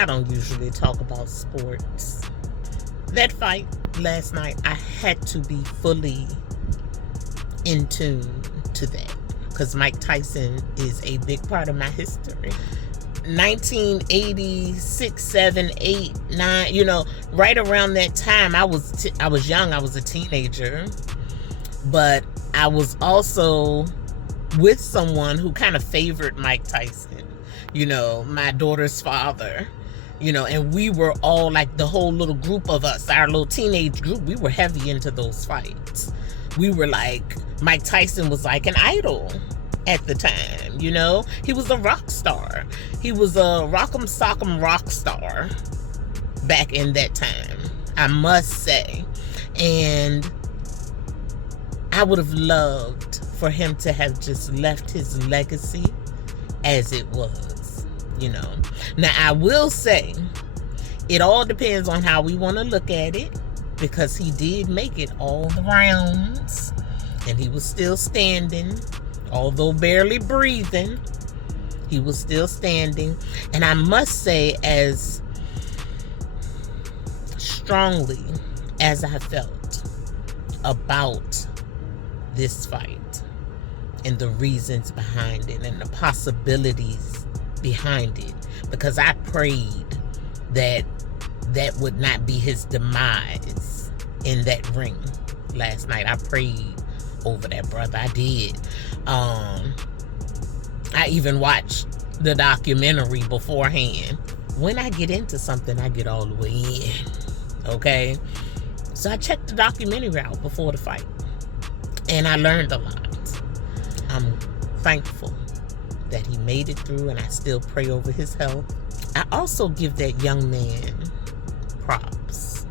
I don't usually talk about sports. That fight last night, I had to be fully in tune to that because Mike Tyson is a big part of my history. 1986, 7, 8, 9, right around that time, I was young. I was a teenager, but I was also with someone who kind of favored Mike Tyson, my daughter's father, and we were all like the whole little group of us, our little teenage group, we were heavy into those fights. We were like, Mike Tyson was like an idol at the time, he was a rock star. He was a rock'em sock'em rock star back in that time, I must say. And I would have loved for him to have just left his legacy as it was, Now, I will say, it all depends on how we want to look at it, because he did make it all the rounds, and he was still standing, although barely breathing. He was still standing. And I must say, as strongly as I felt about this fight and the reasons behind it and the possibilities behind it, because I prayed that that would not be his demise in that ring last night. I prayed over that brother. I did. I even watched the documentary beforehand. When I get into something, I get all the way in. Okay? So I checked the documentary out before the fight, and I learned a lot. I'm thankful that he made it through, and I still pray over his health. I also give that young man props,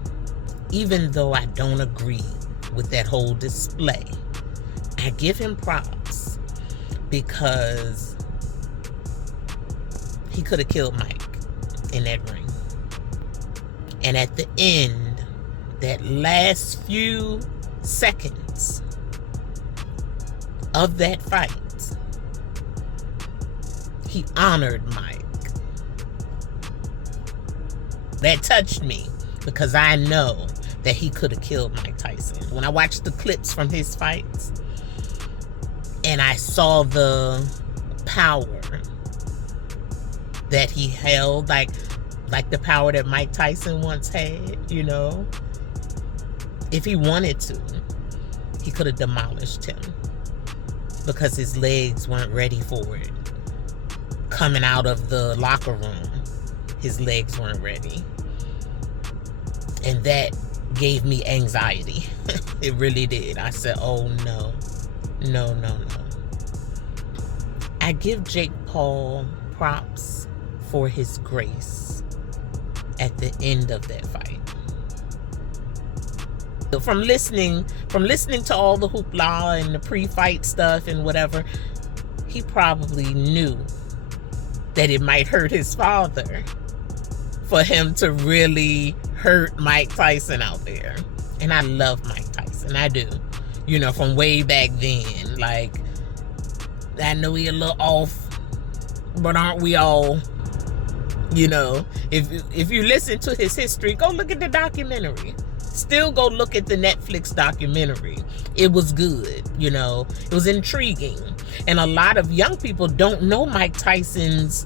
even though I don't agree with that whole display. I give him props because he could have killed Mike in that ring. And at the end, that last few seconds of that fight, he honored Mike. That touched me because I know that he could have killed Mike Tyson. When I watched the clips from his fights and I saw the power that he held, like the power that Mike Tyson once had, if he wanted to, he could have demolished him because his legs weren't ready for it. Coming out of the locker room, his legs weren't ready. And that gave me anxiety. It really did. I said, oh no. No. I give Jake Paul props for his grace at the end of that fight. From listening to all the hoopla and the pre-fight stuff and whatever, he probably knew that it might hurt his father for him to really hurt Mike Tyson out there. And I love Mike Tyson. I do. From way back then. Like, I know he a little off, but aren't we all? If you listen to his history, go look at the documentary. Still go look at the Netflix documentary. It was good, it was intriguing. And a lot of young people don't know Mike Tyson's,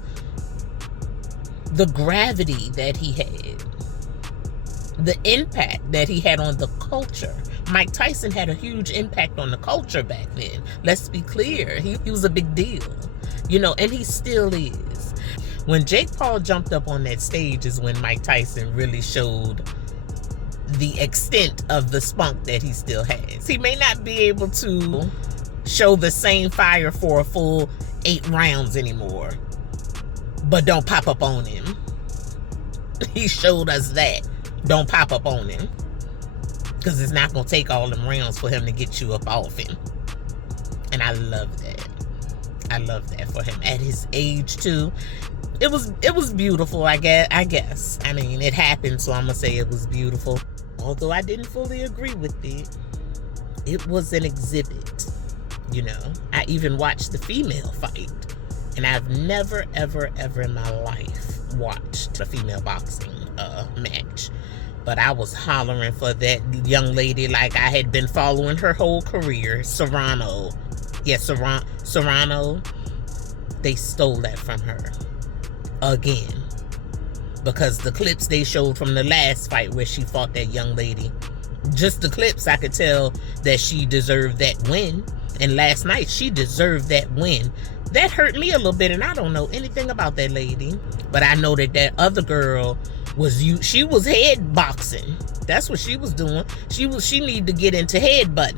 the gravity that he had, the impact that he had on the culture. Mike Tyson had a huge impact on the culture back then. Let's be clear. He was a big deal, and he still is. When Jake Paul jumped up on that stage is when Mike Tyson really showed the extent of the spunk that he still has. He may not be able to show the same fire for a full 8 rounds anymore, but don't pop up on him. He showed us that. Don't pop up on him. Because it's not going to take all them rounds for him to get you up off him. And I love that. I love that for him. At his age, too. It was beautiful, I guess. I mean, it happened, so I'm going to say it was beautiful. Although I didn't fully agree with it. It was an exhibit, I even watched the female fight. And I've never, ever, ever in my life watched a female boxing match. But I was hollering for that young lady like I had been following her whole career. Serrano. Yeah, Serrano. They stole that from her. Again. Because the clips they showed from the last fight where she fought that young lady, just the clips, I could tell that she deserved that win. And last night, she deserved that win. That hurt me a little bit, and I don't know anything about that lady. But I know that that other girl she was head boxing. That's what she was doing. She needed to get into headbutt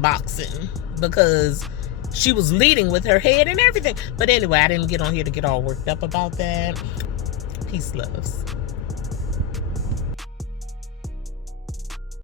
boxing, because she was leading with her head and everything. But anyway, I didn't get on here to get all worked up about that. Peace, loves.